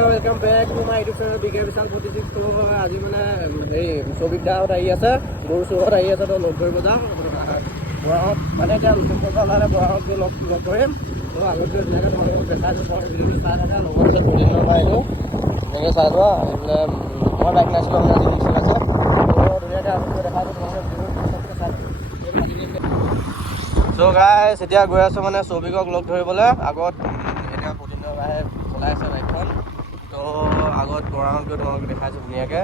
Welcome back to my YouTube channel बिगे विशाल 46 तो आज মানে এই সবিতাহত আহি আছে গৰু চোৰত আহি আছে তো লগ কৰিব যাম বৰাহত মানে এতিয়া লোকসকল ওলালে বৰাহত লগ কৰিম তো আগত গৈ ধুনীয়াকৈ তোমালোকক দেখাইছোঁ মই ভিডিঅ'টো চাই থাকা লগত আছে প্ৰদিন নবা এইটো এনেকৈ চাই লোৱা এইফালে মই বাইক নাছিলোঁ মানে আজি ৰিক্সিত আছে তো ধুনীয়াকৈ আগত গৈ দেখাইছোঁ তোমালোকে ভিডিঅ'টো চাই চ' গাইছ এতিয়া গৈ আছোঁ মানে সৌভিকক লগ ধৰিবলৈ আগত এতিয়া প্ৰদিন নবাহে চলাই আছে বাইকখন তো আগত বৰাহত গৈ তোমালোকে দেখাইছোঁ ধুনীয়াকৈ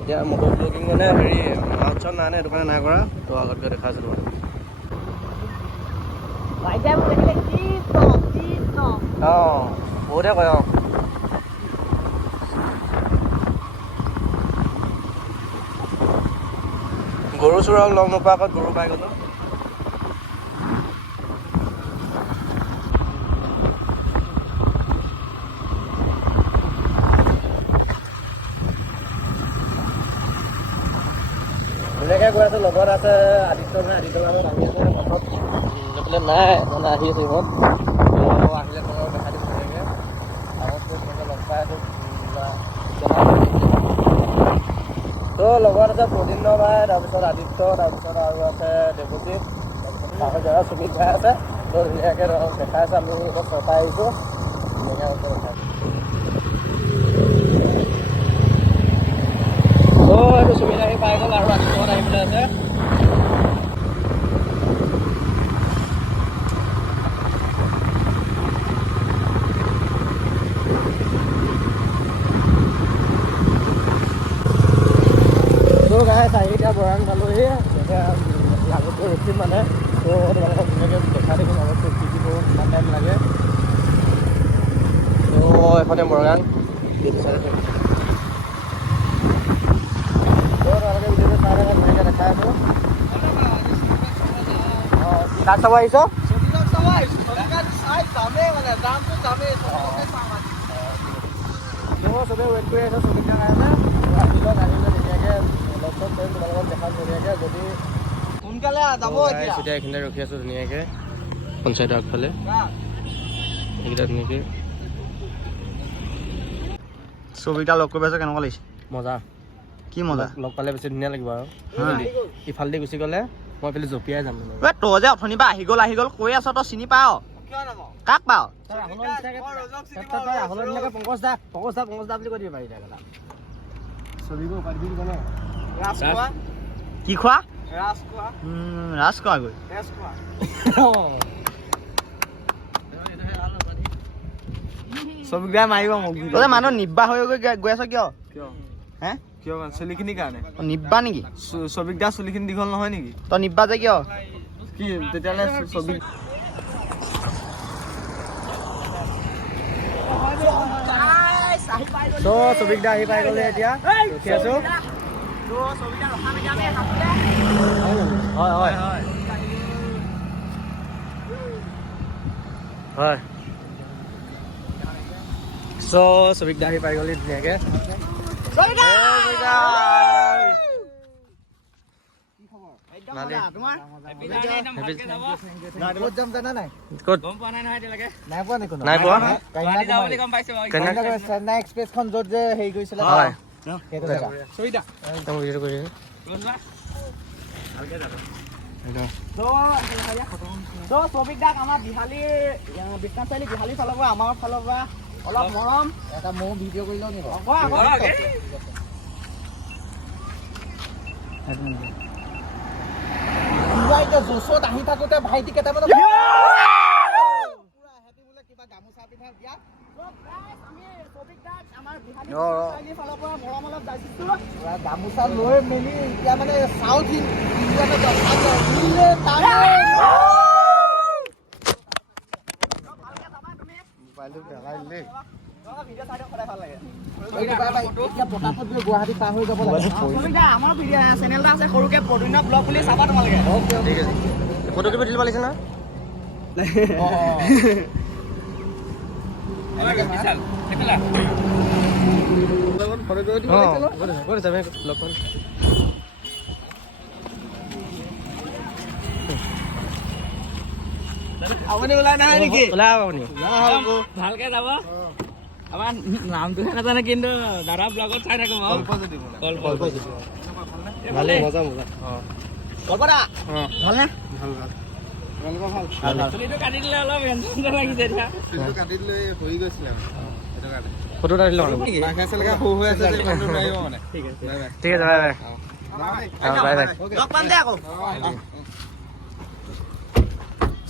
এতিয়া মটৰ ব্লগিং মানে হেৰি মাউথ নাই নে সেইটো কাৰণে নাই কৰা তো আগত গৈ দেখাইছোঁ তোমালোকে অঁ বহুতে কয় অঁ গৰু চোৰক লগ নোপোৱা আগত গৰু পাই গ'লোঁ ধুনীয়াকৈ গৈ আছোঁ লগত আছে আদিত্য মানে আদিত্য নামত আহি আছে কাষত বোলে নাই মানে আহি আছে ইহঁত তো আহিলে তোমালোকক দেখাই দিম ধুনীয়াকৈ আগত গৈ ধুনীয়াকৈ লগ পাই আছোঁ তো লগত আছে প্ৰদিন ভাই তাৰপিছত আদিত্য তাৰপিছত আৰু আছে দেৱজিৎ তাৰপিছত জেগা সুমিত ভাই আছে তো ধুনীয়াকৈ দেখাই আছে আমি এতিয়া চপাই আহিছোঁ ধুনীয়াকৈ দেখাই তো এইটো সুমিত আহি পাই গ'ল আৰু আদিত্যত আহিবলৈ আছে এতিয়া বৰাং পালোহি এতিয়া আগত গৈ ৰখিম মানে তো তোমালোকক ধুনীয়াকৈ দেখাই থাকিম আগত কি কি কৰোঁ কিমান টাইম লাগে তো এখনে বৰাং তো তোমালোকে ভিডিঅ'টো চাই থাকা ধুনীয়াকৈ দেখাই আছোঁ অঁ কাক চাব আহিছ তো চবেই ৱেইট কৰি আছে চবিতা কাৰণে আহিলে ধুনীয়াকৈ লগ চগ কৰিম তোমালোকক দেখাম ধুনীয়াকৈ যদি সোনকালে যাব এতিয়া এইখিনিতে ৰখি আছোঁ ধুনীয়াকৈ পঞ্চায়তৰ আগফালে এইকেইটা ধুনীয়াকৈ ছবিটা লগ কৰিব আছে কেনেকুৱা লাগিছে মজা কি মজা লগ পালে বেছি ধুনীয়া লাগিব আৰু ইফালেদি গুচি গ'লে মই এইফালে জঁপিয়াই যাম মানে তই যে অথনিৰ পৰা আহি গ'ল কৈ আছ তই চিনি পাৱ কাক পাৱ পংকজ দা বুলি কৈ দিব পাৰি কি খোৱা ৰাজ খোৱা গৈ ছবিটা মাৰিব মোক তই মানুহ নিব্বা হৈ গৈ আছ কিয় হে কিয় চুলিখিনিৰ কাৰণে নিব্বা নেকি ছবিটা চুলিখিনি দীঘল নহয় নেকি তই নিব্বা যে কিয় কি তেতিয়াহ'লে ছবি ছবিটা আহি পাই গ'লে এতিয়া ৰখি আছোঁ হয় চ' ছবিটা আহি পাই গ'লি ধুনীয়াকৈ এক্সপ্ৰেছখন য'ত যে হেৰি কৰিছিলে আমাৰ বিহালী বিশ্বনাথ চাৰিআলি বিহালী ফালৰ পৰা আমাৰ ফালৰ পৰা অলপ মৰম এটা ময়ো ভিডিঅ' কৰি লওঁ নেকি এতিয়া জোচত আহি থাকোতে ভাইটি কেইটামান কিবা গামোচা পিন্ধা দিয়া গামোচা লৈ মেলি এতিয়া মানে চাউথ গুৱাহাটী পাৰ হৈ যাব আমাৰ চেনেল এটা আছে সৰুকে প্ৰদিন ব্লগ বুলি চাবা তোমালোকে ঠিক আছে ফটোগ্ৰাফী তুলিব লাগিছে না আপুনি ওলাই নাহে নেকি? ওলাই আপুনি ভালকে যাব। আমাৰ নামটোহে নাজানে কিন্তু দাদা ব্লগত চাই থাকো মই ভালে মজা মজা কল্পনা ভালনে ভাল চুলিটো কাটি দিলে অলপ টেনচন লাগিছে এতিয়া কাটি দিলে হৈ গৈছিলে ফটো এটা দিলোঁ ঠিক আছে ঠিক আছে বাই বাই লগ পাম দে আকৌ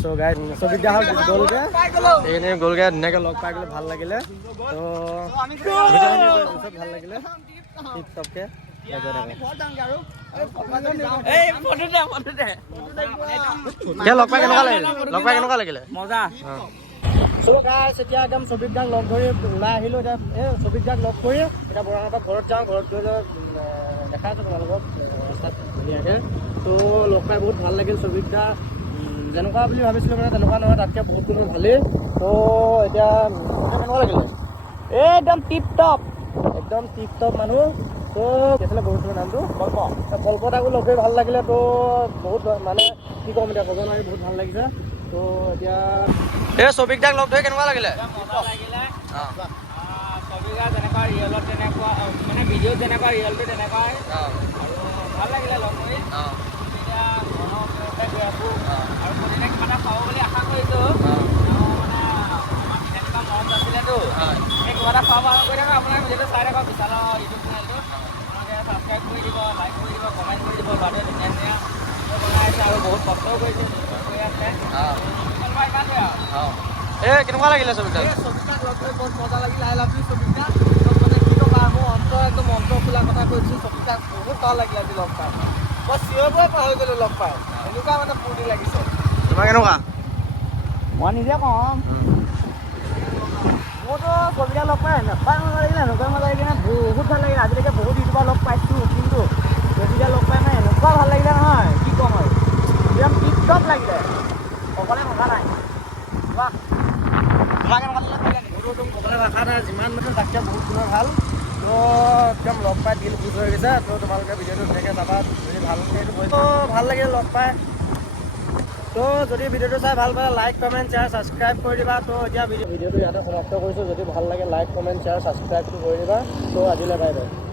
চ' গাইড ছবিটা গ'লগৈ এইখিনি গ'লগৈ ধুনীয়াকৈ লগ পাই গ'লে ভাল লাগিলে ত' ভাল লাগিলে টিপ টপকৈ লগ পাই কেনেকুৱা লাগিলে মজা চ' গাইছ এতিয়া একদম ছবিদাক লগ ধৰি ওলাই আহিলোঁ এতিয়া এই ছবিদাক লগ কৰি এতিয়া বৰাঙৰ পৰা ঘৰত যাওঁ ঘৰত গৈ দেখাই আছোঁ তোমালোকক ৰাস্তাত ধুনীয়াকৈ ত' লগ পাই বহুত ভাল লাগিল ছবিদা যেনেকুৱা বুলি ভাবিছিলোঁ মানে তেনেকুৱা নহয় তাতকৈ বহুত গুণ ভালেই ত' এতিয়া কেনেকুৱা লাগিলে একদম টিপ টপ মানুহ ত' কি আছিলে গৰুটোৰ নামটো কল্পতাকো লগ ধৰি ভাল লাগিলে ত' বহুত মানে কি ক'ম এতিয়া ক'ব নোৱাৰি বহুত ভাল লাগিছে ত' এতিয়া এই ছবিদাক লগ ধৰি কেনেকুৱা লাগিলে ছবিগা যেনেকুৱা ৰিয়েলত তেনেকুৱা মানে ভিডিঅ'ত যেনেকুৱা ৰিয়েলটো তেনেকুৱাই আৰু ভাল লাগিলে লগ কৰি এতিয়া ঘৰৰ ওচৰতে গৈ আছোঁ আৰু প্ৰতিদিনে কিবা এটা খাব বুলি আশা কৰিছোঁ মানে আমাৰ তেনেকুৱা মৰম আছিলেতো এই কিবা এটা খোৱা বোৱা কৰি থাকক আপোনাৰ ভিডিঅ'টো চাই থাকক বিশালৰ ইউটিউব চেনেলটো আপোনালোকে ছাবস্ক্ৰাইব কৰি দিব লাইক কৰি দিব কমেণ্ট কৰি দিব ল'ৰাটোৱে ধুনীয়া ধুনীয়া বনাই আছে আৰু বহুত কষ্টও কৰিছে কৰি আছে ইমানটোৱে আৰু এই কেনেকুৱা লাগিলে ছবিটা ছবিটা লগ কৰি বহুত মজা লাগিল আই লাভ ইউ ছবিটা মানে কি ক'বা মোৰ অন্তৰ একদম অন্তৰ খোলা কথা কৈছোঁ ছবিটা বহুত ভাল লাগিলে আজি লগ পাই মই চিঞৰ পৰাই পাহৰি গ'লোঁ লগ পাই এনেকুৱা মানে ফূৰ্তি লাগিছে তোমাৰ কেনেকুৱা মই নিজে কওঁ মোৰতো ছবিটা লগ পাই নাপাই মজা লাগিলে এনেকুৱাই মজা লাগিলে বহুত ভাল লাগিলে আজিলৈকে বহুত ইউটিউবাৰ লগ পাইছোঁ কিন্তু ছবিটা লগ পাই মানে এনেকুৱা ভাল লাগিলে নহয় কি ক'ম আৰু একদম টিপ টপ লাগিলে অকলে ভবা নাই বাহ ক'বলৈ ভাষা নাই যিমান মানে তাতকৈ বহুত গুণৰ ভাল ত' একদম লগ পাই দিল খুচ হৈ গৈছে ত' তোমালোকে ভিডিঅ'টো ধুনীয়াকৈ চাবা যদি ভাল লাগিলে লগ পাই ত' যদি ভিডিঅ'টো চাই ভাল পালে লাইক কমেণ্ট শ্বেয়াৰ ছাবস্ক্ৰাইব কৰি দিবা ত' এতিয়া ভিডিঅ'টো ইয়াতে সমাপ্ত কৰিছোঁ যদি ভাল লাগে লাইক কমেণ্ট শ্বেয়াৰ ছাবস্ক্ৰাইবটো কৰি দিবা ত' আজিলৈ বাই বাই